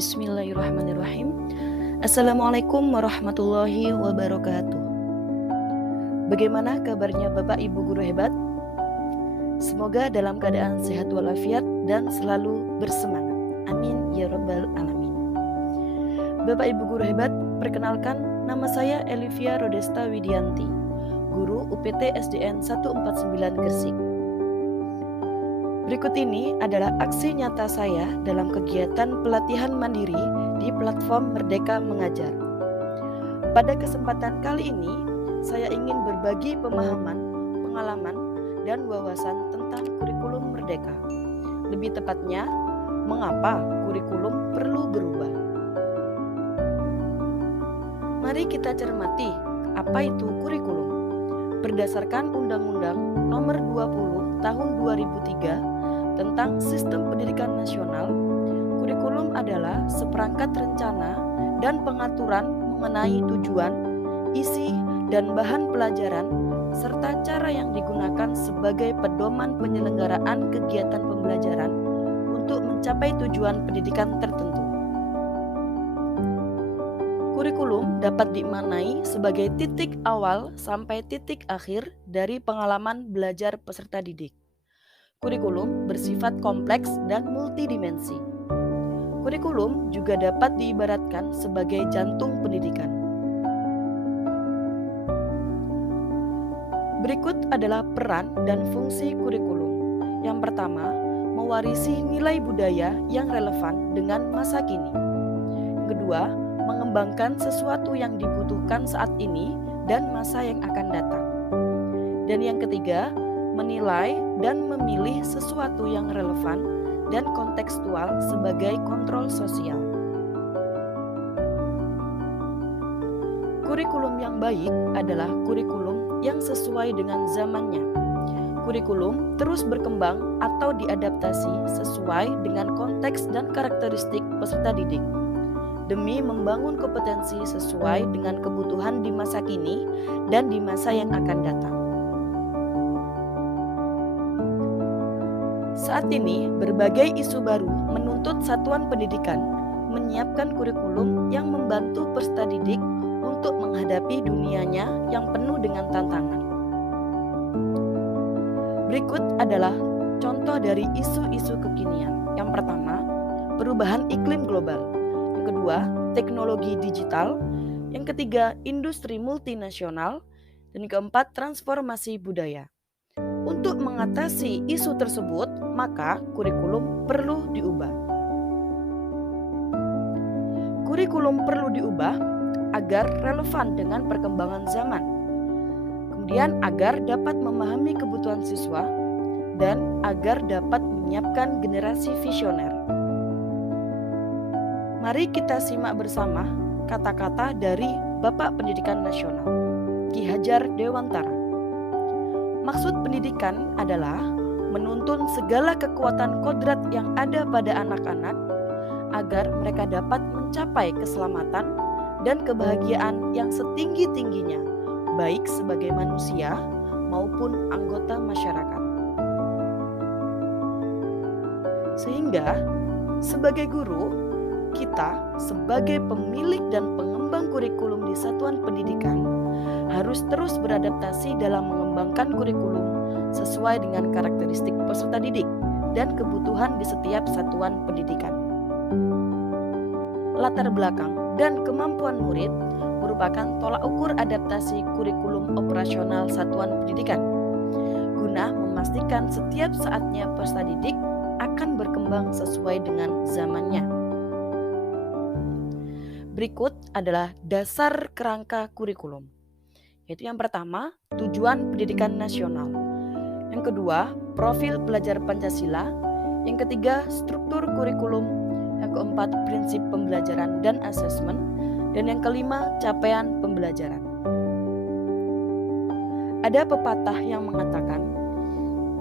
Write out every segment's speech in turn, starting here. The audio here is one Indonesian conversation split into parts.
Bismillahirrahmanirrahim. Assalamualaikum warahmatullahi wabarakatuh. Bagaimana kabarnya Bapak Ibu guru hebat? Semoga dalam keadaan sehat walafiat dan selalu bersemangat. Amin ya rabbal alamin. Bapak Ibu guru hebat, perkenalkan nama saya Elivia Rodesta Widianti, guru UPT SDN 149 Gresik. Berikut ini adalah aksi nyata saya dalam kegiatan pelatihan mandiri di platform Merdeka Mengajar. Pada kesempatan kali ini, saya ingin berbagi pemahaman, pengalaman, dan wawasan tentang kurikulum Merdeka. Lebih tepatnya, mengapa kurikulum perlu berubah. Mari kita cermati apa itu kurikulum. Berdasarkan Undang-Undang Nomor 20 Tahun 2003 tentang Sistem Pendidikan Nasional, kurikulum adalah seperangkat rencana dan pengaturan mengenai tujuan, isi, dan bahan pelajaran, serta cara yang digunakan sebagai pedoman penyelenggaraan kegiatan pembelajaran untuk mencapai tujuan pendidikan tertentu. Kurikulum dapat dimaknai sebagai titik awal sampai titik akhir dari pengalaman belajar peserta didik. Kurikulum bersifat kompleks dan multidimensi. Kurikulum juga dapat diibaratkan sebagai jantung pendidikan. Berikut adalah peran dan fungsi kurikulum. Yang pertama, mewarisi nilai budaya yang relevan dengan masa kini. Yang kedua, mengembangkan sesuatu yang dibutuhkan saat ini dan masa yang akan datang. Dan yang ketiga, menilai dan memilih sesuatu yang relevan dan kontekstual sebagai kontrol sosial. Kurikulum yang baik adalah kurikulum yang sesuai dengan zamannya. Kurikulum terus berkembang atau diadaptasi sesuai dengan konteks dan karakteristik peserta didik, demi membangun kompetensi sesuai dengan kebutuhan di masa kini dan di masa yang akan datang. Saat ini, berbagai isu baru menuntut satuan pendidikan menyiapkan kurikulum yang membantu peserta didik untuk menghadapi dunianya yang penuh dengan tantangan. Berikut adalah contoh dari isu-isu kekinian. Yang pertama, perubahan iklim global. Yang kedua, teknologi digital. Yang ketiga, industri multinasional. Dan yang keempat, transformasi budaya. Untuk mengatasi isu tersebut, maka kurikulum perlu diubah. Kurikulum perlu diubah agar relevan dengan perkembangan zaman. Kemudian agar dapat memahami kebutuhan siswa dan agar dapat menyiapkan generasi visioner. Mari kita simak bersama kata-kata dari Bapak Pendidikan Nasional, Ki Hajar Dewantara. Maksud pendidikan adalah menuntun segala kekuatan kodrat yang ada pada anak-anak agar mereka dapat mencapai keselamatan dan kebahagiaan yang setinggi-tingginya, baik sebagai manusia maupun anggota masyarakat. Sehingga, sebagai guru, kita sebagai pemilik dan pengembang kurikulum di satuan pendidikan harus terus beradaptasi dalam mengembangkan kurikulum sesuai dengan karakteristik peserta didik dan kebutuhan di setiap satuan pendidikan. Latar belakang dan kemampuan murid merupakan tolak ukur adaptasi kurikulum operasional satuan pendidikan, guna memastikan setiap saatnya peserta didik akan berkembang sesuai dengan zamannya. Berikut adalah dasar kerangka kurikulum, yaitu yang pertama, tujuan pendidikan nasional. Yang kedua, profil belajar Pancasila. Yang ketiga, struktur kurikulum. Yang keempat, prinsip pembelajaran dan asesmen. Dan yang kelima, capaian pembelajaran. Ada pepatah yang mengatakan,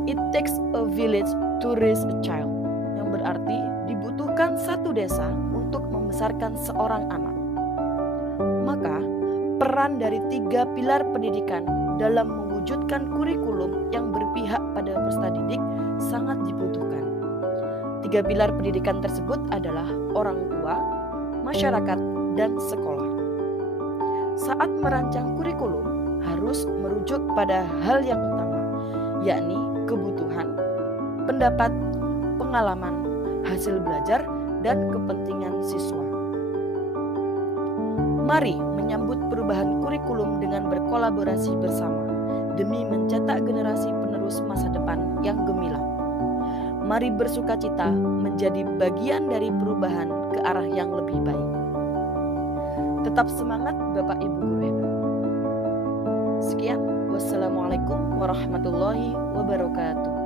"It takes a village to raise a child," yang berarti dibutuhkan satu desa untuk membesarkan seorang anak. Maka, peran dari 3 pilar pendidikan dalam mewujudkan kurikulum yang berpihak pada peserta didik sangat dibutuhkan. Tiga pilar pendidikan tersebut adalah orang tua, masyarakat, dan sekolah. Saat merancang kurikulum, harus merujuk pada hal yang utama, yakni kebutuhan, pendapat, pengalaman, hasil belajar, dan kepentingan siswa. Mari menyambut perubahan kurikulum dengan berkolaborasi bersama demi mencetak generasi penerus masa depan yang gemilang. Mari bersukacita menjadi bagian dari perubahan ke arah yang lebih baik. Tetap semangat Bapak Ibu guru hebat. Sekian, wassalamualaikum warahmatullahi wabarakatuh.